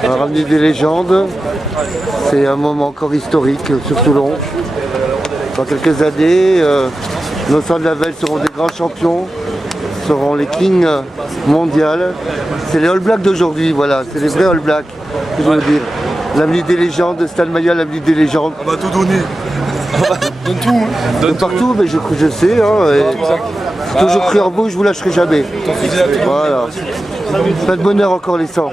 On a ramené des légendes. C'est un moment encore historique sur Toulon. dans quelques années, nos Sang de la Velle seront des grands champions, seront les kings mondiales. C'est les All Blacks d'aujourd'hui, voilà, c'est les vrais All Blacks, que je veux dire. L'avenue des légendes, Stade Maya, l'avenue des légendes. On va tout donner. Donne tout. Hein. De partout, mais je sais, hein, j'ai toujours cru en vous, je vous lâcherai jamais. Voilà. Pas de bonheur encore les sangs.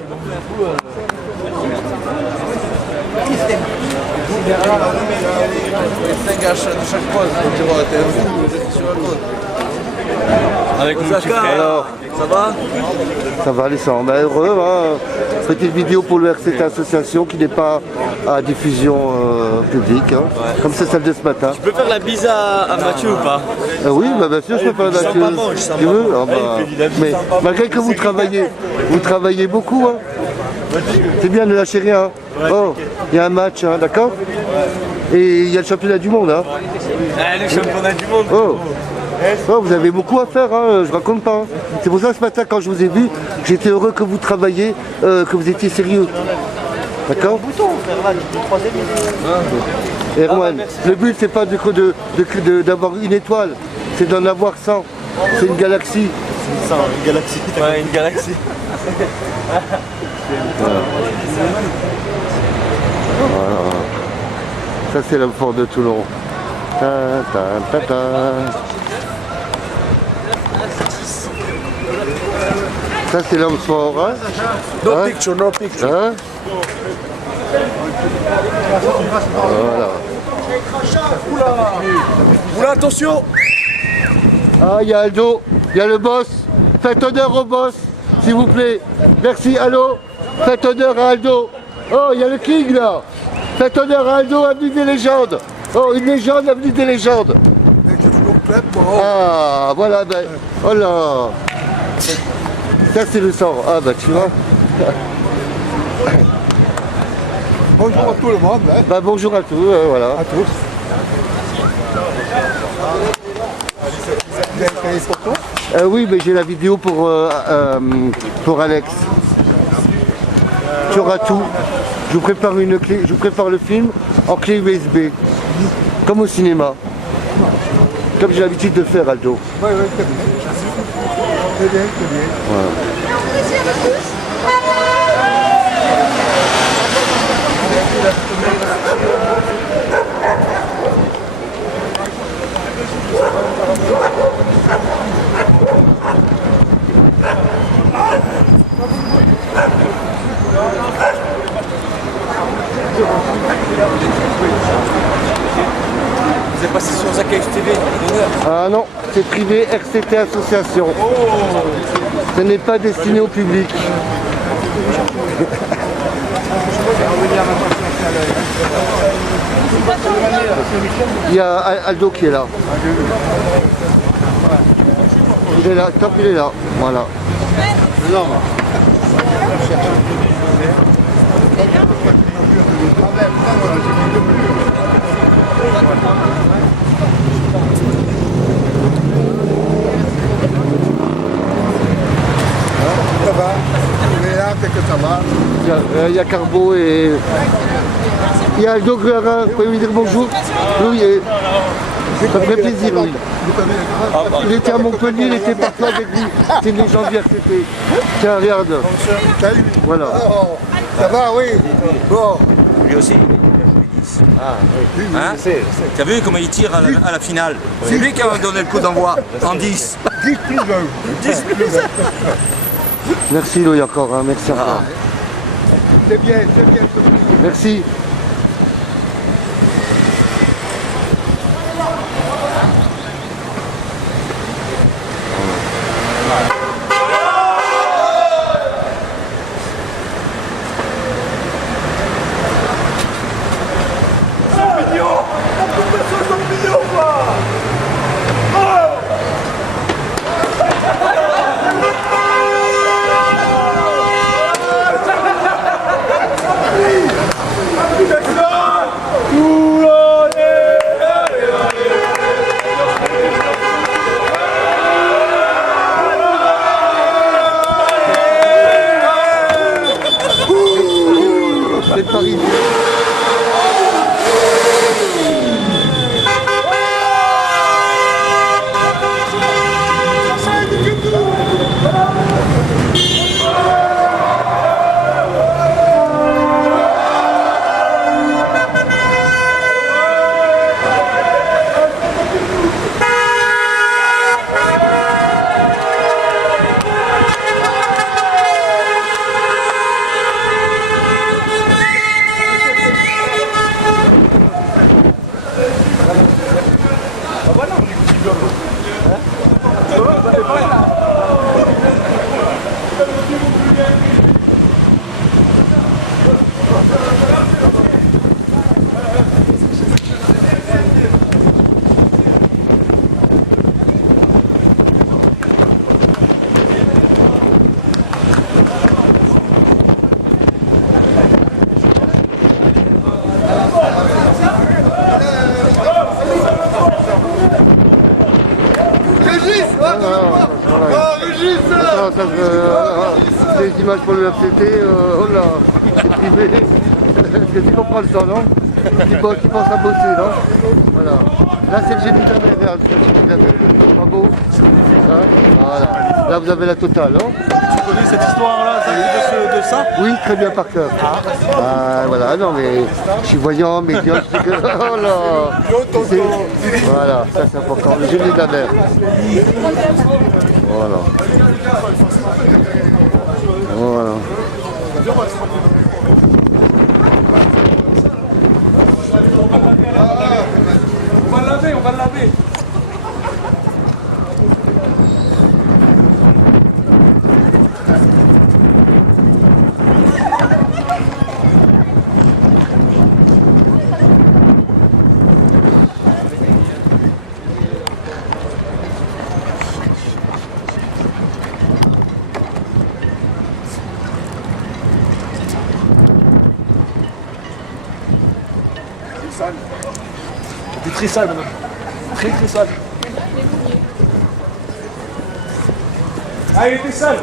Avec mon petit frère. Alors, ça va? Ça va les sangs, ben, heureux. Hein. Petite vidéo pour le RCT Association qui n'est pas à diffusion publique, hein, comme c'est celle de ce matin. Tu peux faire la bise à Mathieu ou pas? Oui, bah, bien sûr, je peux faire la Mathieu. Tu veux? Ah, bah, mais malgré que vous travaillez beaucoup, hein. C'est bien, ne lâchez rien. Oh, il y a un match, hein, d'accord? Et il y a le championnat du monde. Hein. Le championnat du monde. Oh. Oh, vous avez beaucoup à faire, hein, je raconte pas. Hein. C'est pour ça ce matin quand je vous ai vu, j'étais heureux que vous travailliez, que vous étiez sérieux. D'accord? Erwan, le but c'est pas d'avoir une étoile, c'est d'en avoir 100. C'est une galaxie. Une galaxie. Ouais, une galaxie. Voilà. Voilà. Ça c'est l'homme fort de Toulon. Ta, ta, ta, ta. Ça c'est l'homme fort, hein? No picture, no picture. Hein? Voilà. Oula, attention! Ah, il y a Aldo, il y a le boss. Faites honneur au boss, s'il vous plaît. Merci, allô? Faites honneur à Aldo. Oh, il y a le king là. Faites honneur à Aldo, avenue des légendes. Oh, une légende, avenue des légendes. Ah, voilà, ben, oh là. Ça c'est le sang. Ah bah tu vois. Bonjour à tout le monde. Hein. Bah bonjour à tous, voilà. À tous. Vous avez fait les photos? Oui, mais j'ai la vidéo pour Alex. Tu auras tout. Je vous prépare une clé, je vous prépare le film en clé USB. Comme au cinéma. Comme j'ai l'habitude de faire, Aldo. Oui, oui, très bien. Très bien, très bien. Voilà. Vous êtes passé sur Zakaish TV. Ah non, c'est privé, RCT Association. Ce n'est pas destiné au public. Il y a Aldo qui est là. Il est là, top, il est là. Voilà. Ça va? On est là, peut-être que ça va. Il y a Carbo et... Il y a Aldo Guerra, vous pouvez lui dire bonjour? Oui, ça me fait plaisir, oui. Il était à Montpellier, il était partout avec lui. C'est une légende du RCT. Tiens, regarde. Salut. Voilà. Oh, ça va, oui. Bon. Lui aussi. Ah, oui. Hein? T'as vu comment il tire à la finale? C'est lui qui a donné le coup d'envoi en 10. 10 plus 1. 10 plus 1. Merci Louis encore, hein. Merci encore. C'est bien, c'est bien. Merci. Des images pour le RCT, oh là, c'est privé. Est-ce que tu comprends le temps, non qui pense à bosser, non Voilà. Là, c'est le génie de la mer, regarde, c'est le génie de la mer. Pas beau hein. Voilà. Là, vous avez la totale, non Tu connais cette histoire-là de ça? Oui, très bien par cœur. Voilà, non mais je suis voyant, médiocre, je sais que... Oh là voilà, ça c'est important, le génie de la mer. Voilà. Voilà. On va le laver. Sale. C'était très sale maintenant. Très sale. Ah, il était sale.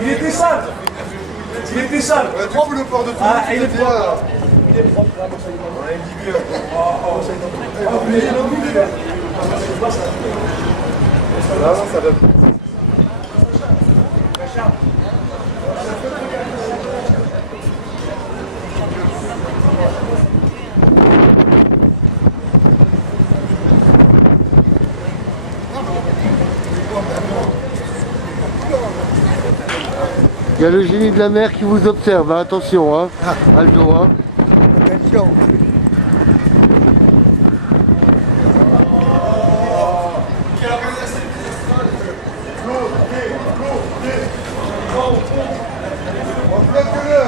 Il était sale. Il était sale. Trouve le port de tout. Ah, il est propre. Il est propre. Là, ça y est. Il y a le génie de la mer qui vous observe, hein. Attention, hein. Aldo, hein. Attention. On bloque-le.